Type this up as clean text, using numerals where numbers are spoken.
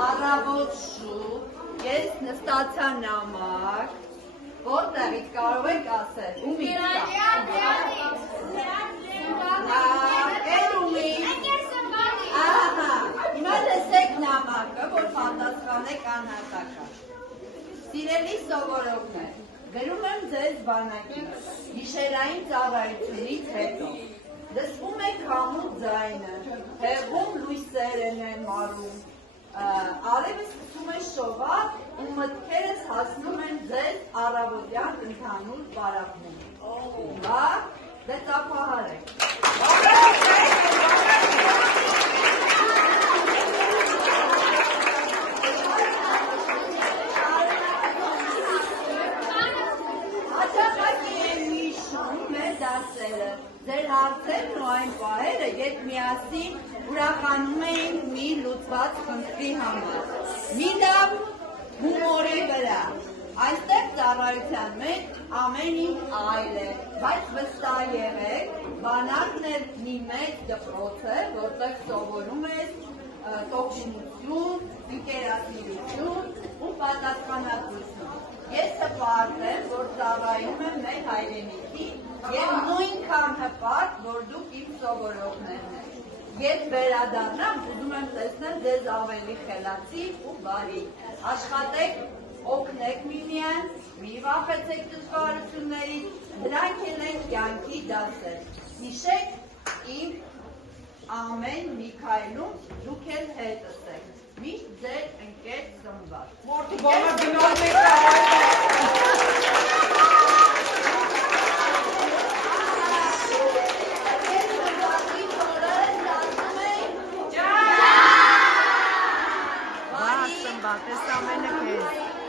Առավոտ շուտ ես նստացա նամակ, որտեղից կարող եք ասել, ումից հիմա լսեք նամակը, որ պատասխանեք անհատական։ Սիրելի սովորողներ, գրում եմ ձեզ բանակի, գիշերային ծառայությունից հետո։ Լսվում է քամու ձայնը, հեղում լույսերն են մարում, արևը սկսում է շողալ ու մտքերս հասնում են ձեզ առավոտյան ընդհանուր պարապմուն։ Բա, դե տափահարեք։ Հաճախակի են հիշում մեր դասերը, ձեր հարցերն ու այն պահերը, երբ միասին ուրախանում էինք մի լուծված խնդրի համար, մի լավ հումորի վրա։ Այստեղ ծառայության մեջ ամեն ինչ այլ է, բայց վստահ եղեք, բանակն էլ մի մեծ դպրոց է, որտեղ սովորում ես տոկունություն, ընկերասիրություն ու պատասխանատվություն։ Ես հպարտ եմ, որ ծառայում եմ մեր հայրենիքի և նույնքան հպարտ, որ դուք իմ սովորողներն եք։ Երբ վերադառնամ, ուզում եմ տեսնել ձեզ ավելի խելացի ու բարի։ Աշխատեք, օգնեք միմյանց, մի վախեցեք դժվարություններից, դրանք էլ են կյանքի դասեր։ Հիշեք, իմ ամեն մի քայլում դուք էլ հետս եք։ Միշտ ձեր ընկեր Սմբատ։ Բաս ամենը քեզ